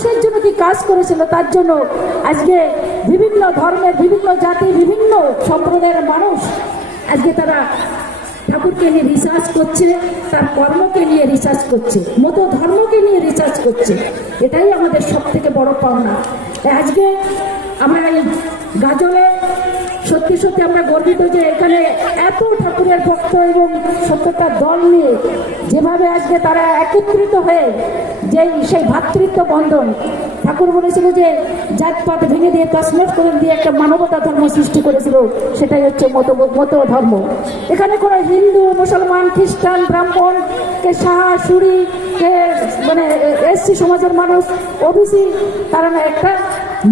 মানুষের জন্য কি কাজ করেছিল, তার জন্য আজকে বিভিন্ন ধর্মের, বিভিন্ন জাতি, বিভিন্ন সম্প্রদায়ের মানুষ আজকে তারা ঠাকুরকে নিয়ে রিসার্চ করছে, তার কর্মকে নিয়ে রিসার্চ করছে, মতো ধর্মকে নিয়ে রিসার্চ করছে। এটাই আমাদের সব থেকে বড় পাওনা। আজকে আমরা এই গাজলে সত্যি সত্যি আমরা গর্বিত যে এখানে এত ঠাকুরের ভক্ত এবং 70টা দল নিয়ে যেভাবে আজকে তারা একত্রিত হয়ে সেই ভ্রাতৃত্ব বন্ধন, ঠাকুর বলেছিল যে জাতপাত ভেঙে দিয়ে তসমস করে দিয়ে একটা মানবতা ধর্ম সৃষ্টি করেছিল, সেটাই হচ্ছে মত ধর্ম। এখানে কোনো হিন্দু, মুসলমান, খ্রিস্টান, ব্রাহ্মণ, কে সাহা, সুরি, কে মানে এসসি সমাজের মানুষ, ওবিসি, তারা না, একটা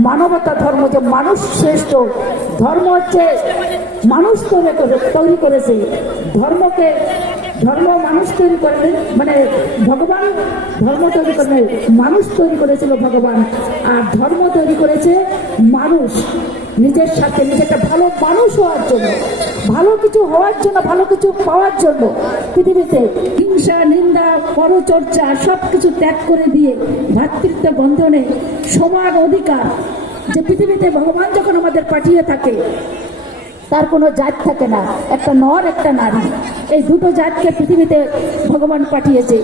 মানবতা ধর্ম, যে মানুষ শ্রেষ্ঠ ধর্ম হচ্ছে মানুষ তৈরি করেছে ধর্মকে। ধর্ম মানুষ তৈরি করেন, মানে ভগবান ধর্ম তৈরি করেন, মানুষ তৈরি করেছিল ভগবান, আর ধর্ম তৈরি করেছে মানুষ নিজের সাথে নিজেটা ভালো মানুষ হওয়ার জন্য, ভালো কিছু হওয়ার জন্য, ভালো কিছু পাওয়ার জন্য। পৃথিবীতে হিংসা, নিন্দা, পরচর্চা সব কিছু ত্যাগ করে দিয়ে ভ্রাতৃত্ব বন্ধনে সমান অধিকার, যে পৃথিবীতে ভগবান যখন আমাদের পাঠিয়ে থাকে তার কোনো জাত থাকে না, একটা নর একটা নারী, এই দুটো জাতকে পৃথিবীতে ভগবান পাঠিয়েছে।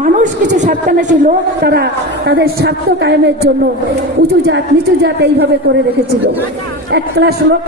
মানুষ কিছু স্বার্থান্বেষী লোক, তারা তাদের স্বার্থ কায়েমের জন্য উঁচু জাত নিচু জাত এইভাবে করে রেখেছিল। এক ক্লাস লোক